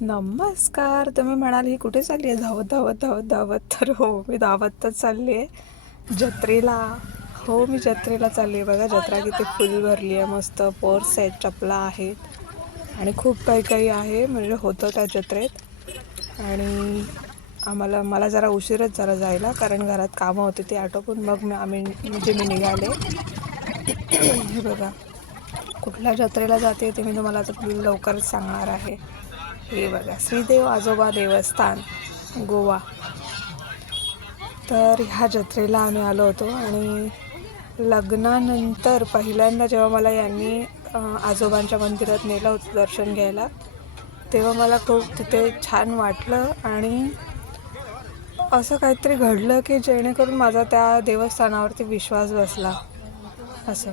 नमस्कार. तुम्ही म्हणाल ही कुठे चालली आहे धावत धावत धावत धावत? तर हो, मी धावतच चालली आहे जत्रेला. हो, मी जत्रेला चालली आहे. बघा जत्रा किती फुल भरली आहे. मस्त पर्स आहेत, चपला आहेत आणि खूप काही काही आहे. म्हणजे होतं त्या जत्रेत. आणि मला जरा उशीरच झाला जायला, कारण घरात कामं होती ती आटोपून मग मी निघाले. हे बघा, कुठल्या जत्रेला जाते ते मी तुम्हाला आता लवकरच सांगणार आहे. हे बघा, श्रीदेव आजोबा देवस्थान, गोवा. तर ह्या जत्रेला आम्ही आलो होतो आणि लग्नानंतर पहिल्यांदा जेव्हा मला यांनी आजोबांच्या मंदिरात नेलं होतं दर्शन घ्यायला, तेव्हा मला खूप तिथे छान वाटलं आणि असं काहीतरी घडलं की जेणेकरून माझा त्या देवस्थानावरती विश्वास बसला असं.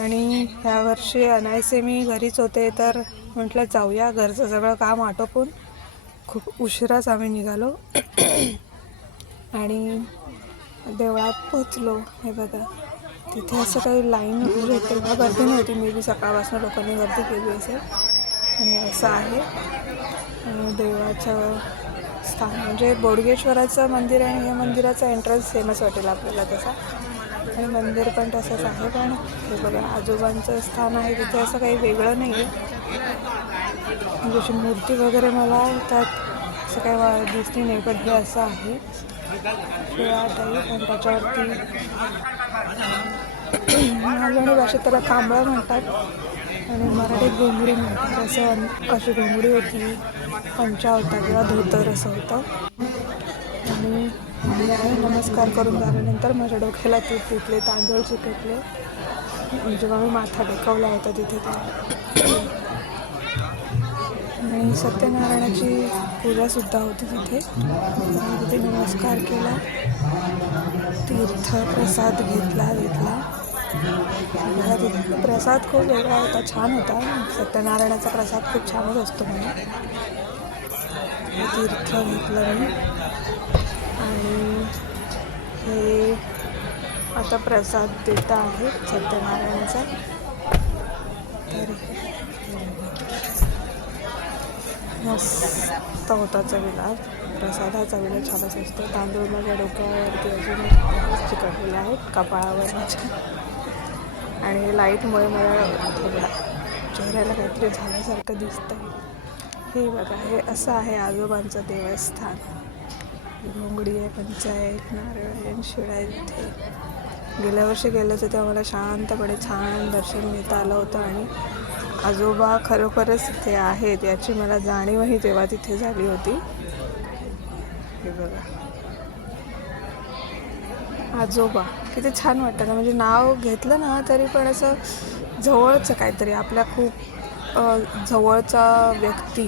आणि ह्या वर्षी अनायसे मी घरीच होते, तर म्हटलं जाऊया. घरचं सगळं काम आटोपून खूप उशिराच आम्ही निघालो आणि देवळात पोचलो. हे बघा, तिथे असं काही लाईन म्हणजे तेव्हा गर्दी नव्हती. मी बी सकाळपासून लोकांनी गर्दी केली असेल. आणि असं आहे देवाचं स्थान. म्हणजे बोडगेश्वराचं मंदिर आणि हे मंदिराचा एंट्रन्स सेमच वाटेल आपल्याला तसा, आणि मंदिर पण तसंच आहे. पण हे बघा, आजोबांचं स्थान आहे तिथे असं काही वेगळं नाही आहे. म्हणजे अशी मूर्ती वगैरे मला त्यात असं काही दिसली नाही, पण हे असं आहे शिळा टाईप. आणि त्याच्यावरती मालवणी भाषेत त्याला कांबळा म्हणतात आणि मराठीत घोंगडी म्हणतात. अशी घोंगडी होती, पंचा होता किंवा धोतर असं होतं. आणि नमस्कार करून झाल्यानंतर माझ्या डोक्याला तिथले तांदूळ चिकटले जेव्हा मी माथा टेकवला होता तिथे. आणि सत्यनारायणाची पूजासुद्धा होती तिथे नमस्कार केला, तीर्थ प्रसाद घेतला. प्रसाद खूप वेगळा होता, छान होता. सत्यनारायणाचा प्रसाद खूप छानच असतो म्हणून तीर्थ घेतलं मी. आणि हे आता प्रसाद देत आहे सत्यनारायणाचा. तर मस्त होता चवीला. प्रसादाचा चवीला छानच असतो. तांदूळ माझ्या डोक्यावरती अजून चिकटलेले आहेत, कपाळावर माझ्या. आणि हे लाईटमुळे मला थोडा चेहऱ्याला काहीतरी झाल्यासारखं दिसतं. हे बघा, हे असं आहे आजोबांचं देवस्थान. घोंगडी आहे, पंचा आहे, नारळ आहे आणि शिळा आहे तिथे. गेल्या वर्षी गेलं होतं तेव्हा मला शांतपणे छान दर्शन घेता आलं होतं. आणि आजोबा खरोखरच तिथे आहेत याची मला जाणीवही तेव्हा तिथे झाली होती. हे बघा, आजोबा किती छान वाटतं ना. म्हणजे नाव घेतलं ना तरी पण असं जवळचं काहीतरी, आपल्या खूप जवळचा व्यक्ती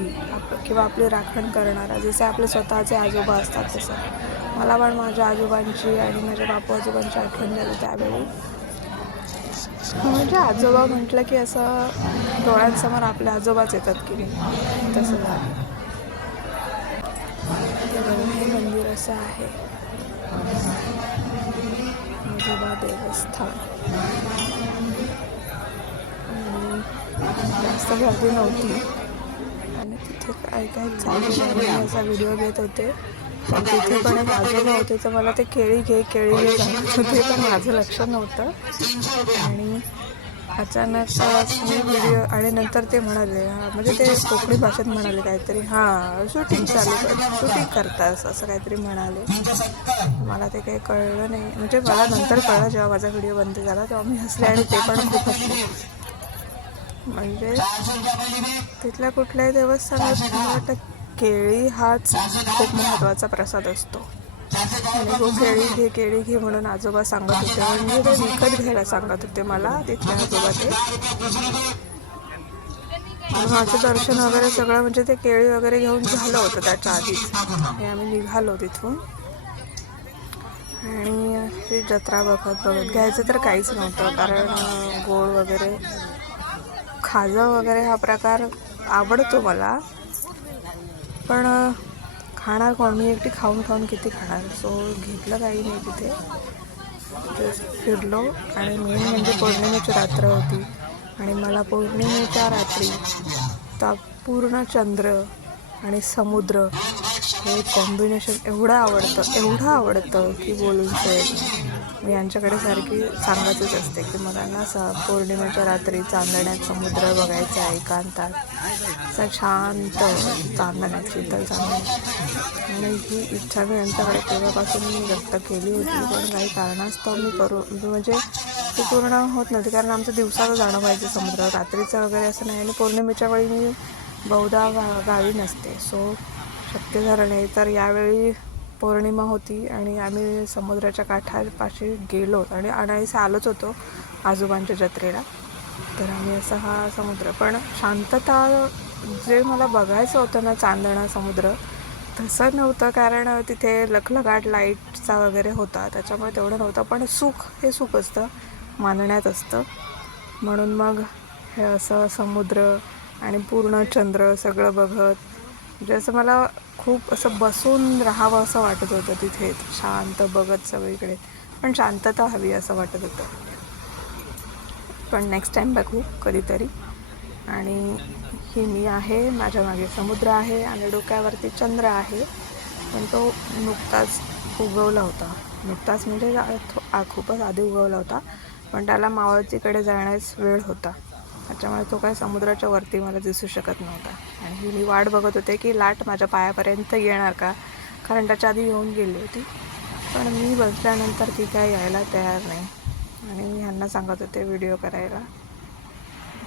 किंवा आपली राखण करणारा. जसे आपले स्वतःचे आजोबा असतात तसं मला पण माझ्या आजोबांची आणि माझ्या बापू आजोबांची आठवण झाली त्यावेळी. म्हणजे आजोबा म्हटलं की असं डोळ्यांसमोर आपले आजोबाच येतात की नाही, तसं झालं. हे मंदिर असं आहे, आजोबा देवस्थान. जास्त गर्दी नव्हती आणि तिथे काय काय चालू असा व्हिडिओ घेत होते. पण तिथे पण एक आजोबा होते, तर मला ते केळी घे सांगत होते, पण माझं लक्ष नव्हतं. आणि अचानक मी व्हिडिओ, आणि नंतर ते म्हणाले, म्हणजे ते कोकणी भाषेत म्हणाले काहीतरी, शूटिंग करतास असं काहीतरी म्हणाले. मला ते काही कळलं नाही. म्हणजे मला नंतर कळलं जेव्हा माझा व्हिडिओ बंद झाला, तेव्हा मी हसले आणि ते पण खूप हसले. म्हणजे तिथल्या कुठल्याही देवस्थानात मला वाटतं केळी हाच खूप महत्त्वाचा प्रसाद असतो. आणि केळी घे म्हणून आजोबा सांगत होते. म्हणजे ते विकत घ्यायला सांगत होते मला तिथले आजोबा ते. माझं दर्शन वगैरे सगळं, म्हणजे ते केळी वगैरे घेऊन झालं होतं त्याच्या आधीच. आणि आम्ही निघालो तिथून. आणि ती जत्रा बघत घ्यायचं तर काहीच नव्हतं, कारण गोड वगैरे खाजं वगैरे हा प्रकार आवडतो मला, पण खाणार कोण? मी एकटी खाऊन किती खाणार? सो घेतलं काही नाही तिथे. जस्ट फिरलो. आणि मेन म्हणजे पौर्णिमेची रात्र होती आणि मला पौर्णिमेच्या रात्री पूर्ण चंद्र आणि समुद्र हे कॉम्बिनेशन एवढं आवडतं की बोलून सोय. मी यांच्याकडे सारखी सांगतच असते की मला ना पौर्णिमेच्या रात्री चांदण्यात समुद्र बघायचा आहे एकांतात, असा शांत चांदण्यात, शीतल चांदण्यात. आणि ही इच्छा मी यांच्याकडे तेव्हापासून मी व्यक्त केली होती, पण काही कारणास्तव मी म्हणजे ती पूर्ण होत नव्हती, कारण आमचं दिवसाचं जाणं व्हायचं समुद्र, रात्रीचं वगैरे असं नाही. आणि पौर्णिमेच्या वेळी मी बहुधा गावी नसते, सो शक्य झालं नाही. तर यावेळी पौर्णिमा होती आणि आम्ही समुद्राच्या काठापाशी गेलो आणि आणायला आलोच होतो आजोबांच्या जत्रेला. तर आम्ही असा हा समुद्र, पण शांतता जे मला बघायचं होतं ना, चांदणा समुद्र, तसं नव्हतं. कारण तिथे लखलखाट लाईटचा वगैरे होता, त्याच्यामुळे तेवढं नव्हतं. पण सुख हे सुख असतं, मानण्यात असतं. म्हणून मग हे असं समुद्र आणि पूर्ण चंद्र सगळं बघत, म्हणजे असं मला खूप असं बसून राहावं असं वाटत होतं तिथे, शांत बघत सगळीकडे. पण शांतता हवी असं वाटत होतं. पण नेक्स्ट टाईम बघू कधीतरी. आणि ही मी आहे, माझ्या मागे समुद्र आहे आणि डोक्यावरती चंद्र आहे. पण तो नुकताच उगवला होता, नुकताच म्हणजे खूपच आधी उगवला होता, पण त्याला मावळतीकडे जाण्यास वेळ होता, त्याच्यामुळे तो काय समुद्राच्या वरती मला दिसू शकत नव्हता. आणि मी वाट बघत होते की लाट माझ्या पायापर्यंत येणार का, कारण त्याच्या आधी येऊन गेली होती. पण मी बसल्यानंतर ती काय यायला तयार नाही. आणि मी ह्यांना सांगत होते व्हिडिओ करायला,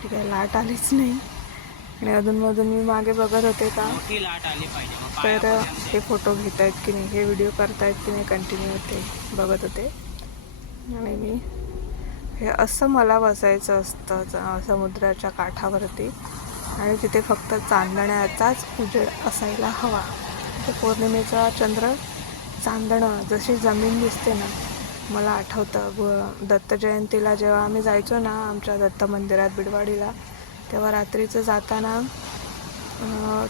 ती काय लाट आलीच नाही. आणि अधूनमधून मी मागे बघत होते का तर हे फोटो घेत आहेत की नाही, हे व्हिडिओ करतायत की नाही, कंटिन्यू ते बघत होते. आणि मी हे असं मला बसायचं असतं समुद्राच्या काठावरती, आणि तिथे फक्त चांदण्याचाच उजेड असायला हवा. ते पौर्णिमेचा चंद्र, चांदणं, जशी जमीन दिसते ना, मला आठवतं दत्त जयंतीला जेव्हा आम्ही जायचो ना आमच्या दत्त मंदिरात बिडवाडीला, तेव्हा रात्रीचं जाताना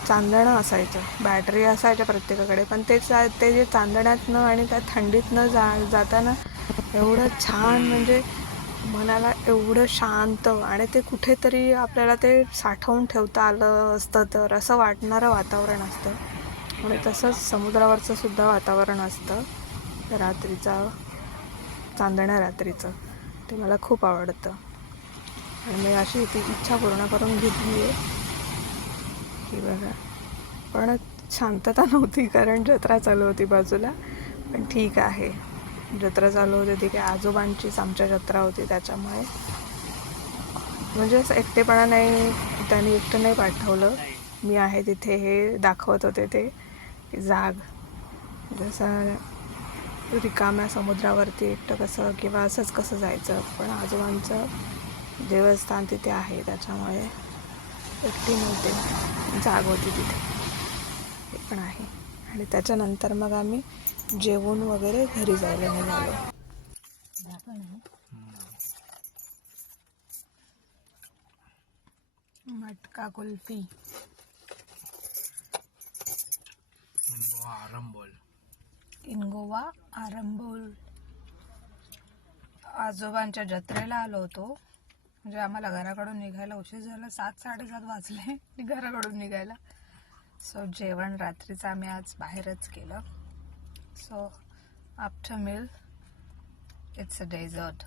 चांदणं असायचं, बॅटरी असायच्या प्रत्येकाकडे, पण ते जे चांदण्यातनं आणि त्या थंडीतनं जाताना एवढं छान, म्हणजे मनाला एवढं शांत, आणि ते कुठेतरी आपल्याला ते साठवून ठेवता आलं असतं तर असं वाटणारं वातावरण असतं. आणि तसंच समुद्रावरचं सुद्धा वातावरण असतं चांदण्या रात्रीचं, ते मला खूप आवडतं. आणि मी अशी ती इच्छा पूर्ण करून घेतली आहे की बघा. पण शांतता नव्हती, कारण जत्रा चालू होती बाजूला. पण ठीक आहे, जत्रा चालू होती ती काय आजोबांचीच आमच्या जत्रा होती, त्याच्यामुळे म्हणजे असं एकटेपणा नाही, त्यांनी एकटं नाही पाठवलं. मी आहे तिथे हे दाखवत होते ते की जाग, जसं रिकाम्या समुद्रावरती एकटं कसं किंवा असंच कसं जायचं. पण आजोबांचं देवस्थान तिथे आहे, त्याच्यामुळे एकटी नव्हते, जाग होती तिथे, हे पण आहे. आणि त्याच्यानंतर मग आम्ही जेवून वगैरे घरी जायला निघालो. मटका कुल्फी, इनगोवा आरंबोल. आजोबांच्या जत्रेला आलो होतो, म्हणजे आम्हाला घराकडून निघायला उशीर झाला, 7-7:30 वाजले घराकडून निघायला. सो जेवण रात्रीचं आम्ही आज बाहेरच केलं. So after meal it's a dessert.